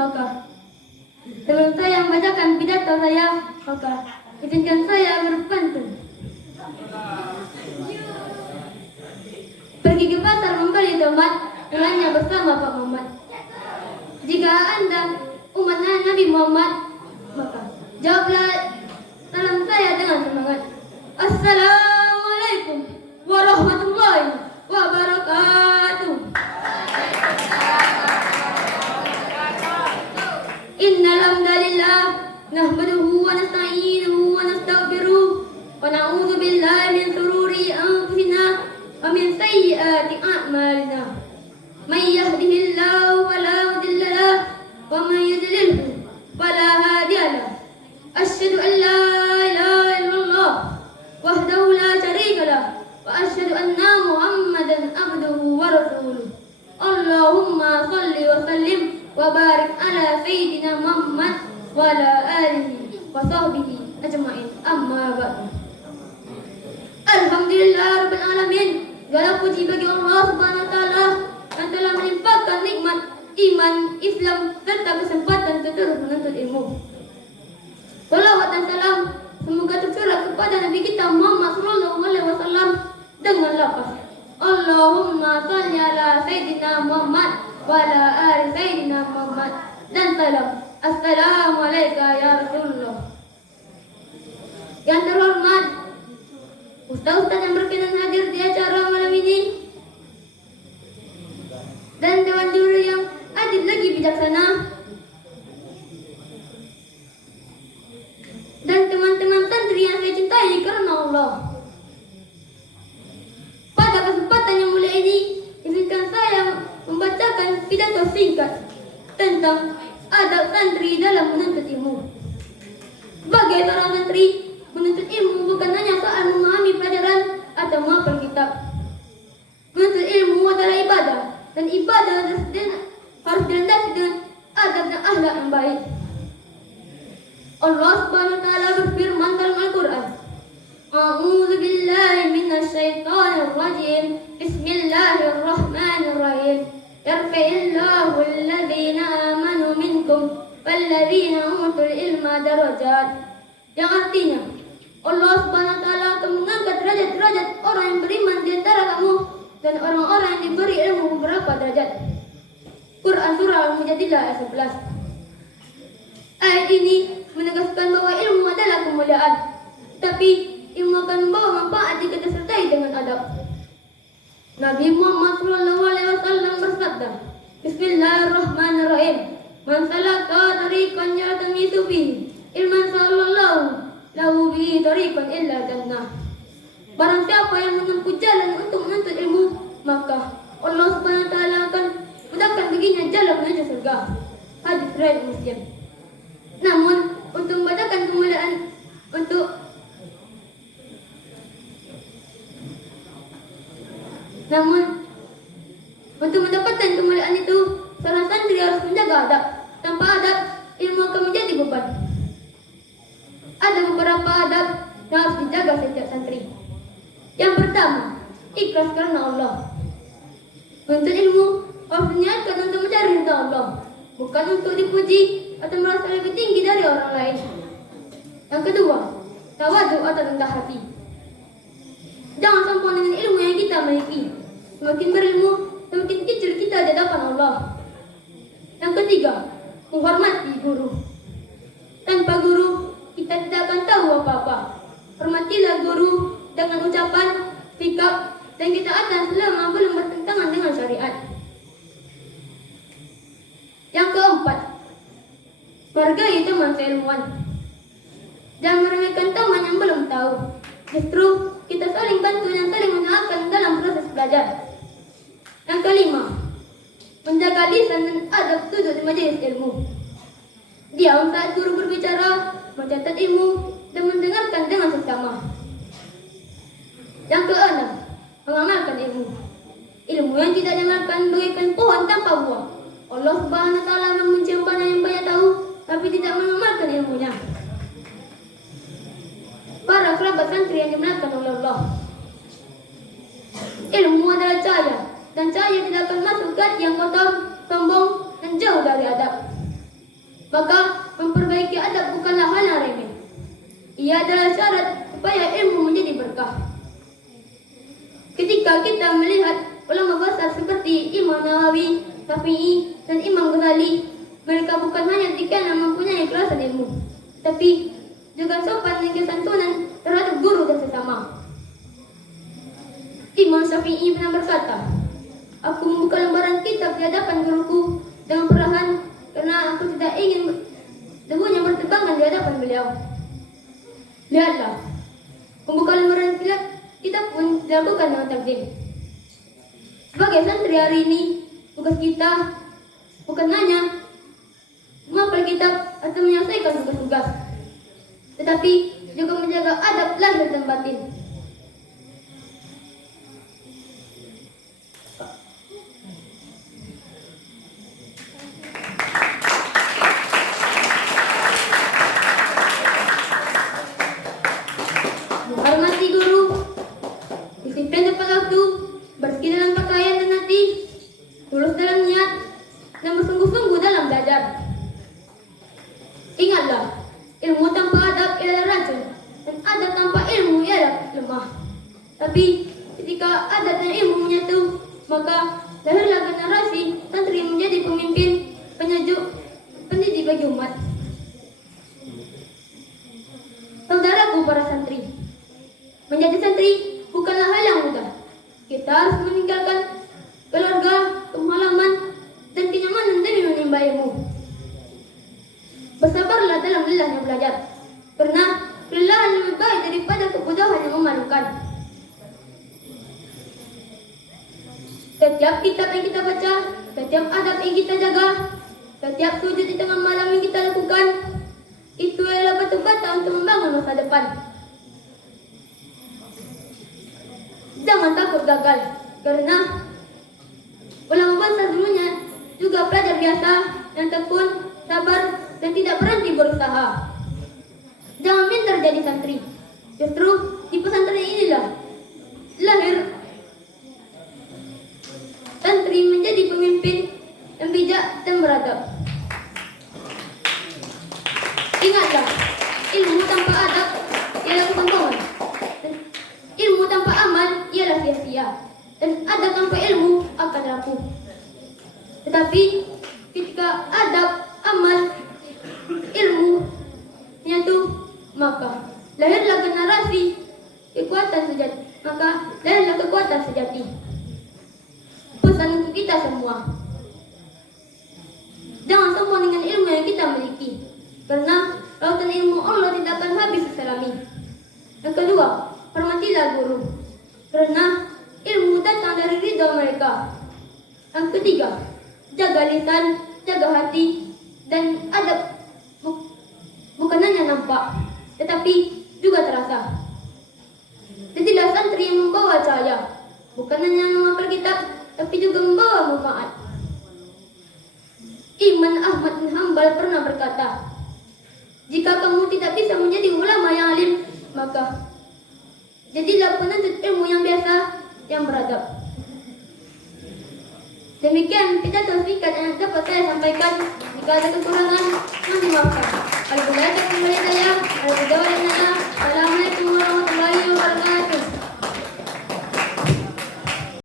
maka sebelum saya membacakan pidato saya, maka izinkan saya berpantun. Pergi ke pasar membeli tomat, dengannya bersama Pak Muhammad. Jika Anda umat Nabi Muhammad, maka jawablah salam saya dengan semangat. Assalamualaikum warahmatullahi wabarakatuh. Innal hamdalillah nahmaduhu wa nasta'inuhu wa nastaghfiruh wa na'udzu billahi min shururi anfusina wa min sayyiati a'malina. May yahdihillahu fala mudilla lahu wa may yudlilhu fala hadiya lahu. Asyhadu an la ilaha illallah wahdahu la syarika lahu wa asyhadu anna Muhammadan abduhu wa rasuluh. Allahumma shalli wa sallim wa barik ala sayyidina Muhammad wa ala alihi wa sahbihi ajma'in. Amma ba'du. Alhamdulillah rabbil alamin. Segala puji bagi Allah Subhanahu wa taala yang telah melimpahkan nikmat iman, Islam serta kesempatan untuk terus menuntut ilmu. Salawat dan salam semoga tercurah kepada Nabi kita Muhammad sallallahu alaihi wasallam dengan lafaz Allahumma shalli ala sayyidina Muhammad wa ala ali sayyidina Muhammad, dan salam Assalamualaikum ya Rasulullah. Yang terhormat ustaz-ustaz yang berkenan hadir di acara malam ini, dan dewan juri yang adil lagi bijaksana, dan teman-teman santri yang saya cintai karena Allah. Pada kesempatan yang mulia ini, izinkan saya membacakan pidato singkat tentang adab santri dalam menuntut ilmu. Sebagai seorang santri, menuntut ilmu bukan hanya soal memahami pelajaran atau menghafal kitab. Menuntut ilmu adalah ibadah, dan ibadah harus dilandasi dengan adab dan akhlak yang baik. Allah Subhanahu wa taala berfirman dalam Al-Qur'an, A'udzu billahi minasy syaithanir rajim. Bismillahirrahmanirrahim. Yarfa'illahu alladhina amanu minkum walladzina utul ilma darajat. Yang artinya, Allah Subhanahu wa taala akan mengangkat derajat-derajat orang yang beriman di antara kamu dan orang-orang yang diberi ilmu beberapa derajat. Quran surah Al-Mujadilah ayat 11. Ayat ini menegaskan bahwa ilmu adalah kemuliaan, tapi ilmu akan membawa manfaat jika disertai dengan adab. Nabi Muhammad SAW bersabda, Bismillahirrahmanirrahim. Man salaka tariqan yaltamisu fihi ilman sallallahu lahu bihi tariqan illa jannah. Barang siapa yang menempuh jalan untuk menuntut ilmu, maka Allah Subhanahu wa taala akan mudahkan baginya jalan menuju surga. Hadis riwayat Muslim. Namun, untuk membacakan kemuliaan untuk mendapatkan kemuliaan itu, seorang santri harus menjaga adab. Tanpa adab, ilmu akan menjadi beban. Ada beberapa adab yang harus dijaga setiap santri. Yang pertama, ikhlas karena Allah. Menuntut ilmu harus diniatkan untuk mencari ridha Allah, bukan untuk dipuji atau merasa lebih tinggi dari orang lain. Yang kedua, tawadu atau rendah hati. Jangan sombong dengan ilmu yang kita miliki. Semakin berilmu, semakin kecil kita di hadapan Allah. Yang ketiga, menghormati guru. Tanpa guru, kita tidak akan tahu apa-apa. Hormatilah guru dengan ucapan, sikap, dan ketaatan selama belum bertentangan dengan syariat. Yang keempat, hargai teman seilmuwan. Jangan meremehkan teman yang belum tahu. Justru kita saling bantu dan saling mendoakan dalam proses belajar. Yang kelima, menjaga lisan dan adab duduk di majelis ilmu. Diam saat guru berbicara, mencatat ilmu, dan mendengarkan dengan seksama. Yang keenam, mengamalkan ilmu. Ilmu yang tidak diamalkan bagaikan pohon tanpa buah. Allah Subhanahu wa taala membenci hamba yang banyak tahu tapi tidak mengamalkan ilmunya. Para kerabat santri yang dimuliakan oleh Allah, ilmu adalah cahaya, dan cahaya tidak akan masuk ke hati yang kotor, sombong, dan jauh dari adab. Maka memperbaiki adab bukanlah hal yang remeh. Ia adalah syarat supaya ilmu menjadi berkah. Ketika kita melihat ulama besar seperti Imam Nawawi, Syafi'i, dan Imam Ghazali, mereka bukan hanya dikenal mempunyai kelasan ilmu, tapi juga sopan dan kesantunan terhadap guru dan sesama. Imam Syafi'i pernah berkata, "Aku membuka lembaran kitab di hadapan guruku dengan perlahan karena aku tidak ingin debunya berterbangan di hadapan beliau." Lihatlah, membuka lembaran kitab pun dilakukan dengan takdim. Sebagai santri hari ini, tugas kita bukan hanya menghafal kitab atau menyelesaikan tugas-tugas, tetapi juga menjaga adab lahir dan batin. Menghormati guru, disiplin tepat waktu, bersih dalam pakaian dan hati, tulus dalam niat, dan bersungguh-sungguh dalam belajar. Ingatlah, ilmu tanpa adab ialah racun, dan adab tanpa ilmu ialah lemah. Tapi ketika adab dan ilmu menyatu, maka lahirlah generasi santri menjadi pemimpin, penyejuk, pendidik bagi umat. Saudaraku para santri, menjadi santri bukanlah hal yang mudah. Kita harus meninggalkan keluarga, halaman, dan kenyamanan demi menimba ilmu. Bersabarlah dalam lelahnya belajar, karena kelelahan lebih baik daripada kebodohan yang memalukan. Setiap kitab yang kita baca, setiap adab yang kita jaga, setiap sujud di tengah malam yang kita lakukan, itu adalah batu bata untuk membangun masa depan. Jangan takut gagal, karena ulama besar dulunya juga pelajar biasa yang tekun, sabar, dan tidak berhenti berusaha. Jangan minder jadi santri. Justru di pesantren inilah lahir santri menjadi pemimpin yang bijak dan beradab. Ingatlah, ilmu tanpa adab ialah kesombongan. Ilmu tanpa amal ialah sia-sia, dan adab tanpa ilmu akan rapuh. Tetapi ketika adab, amal, ilmu menyatu, maka lahirlah generasi kekuatan sejati. Pesan untuk kita semua, jangan sombong dengan ilmu yang kita miliki, karena lautan ilmu Allah tidak akan habis selami. Yang kedua, hormatilah guru, karena ilmu datang dari ridha mereka. Yang ketiga, jaga lisan, jaga hati, dan adab bukan hanya nampak, tetapi juga terasa. Jadilah santri yang membawa cahaya, bukan hanya menghafal kitab, tapi juga membawa manfaat. Imam Ahmad bin Hanbal pernah berkata, "Jika kamu tidak bisa menjadi ulama yang alim, maka jadilah penuntut ilmu yang biasa, yang beradab." Demikian pidato singkat yang dapat saya sampaikan. Jika ada kekurangan, mohon dimaafkan. Assalamualaikum warahmatullahi wabarakatuh.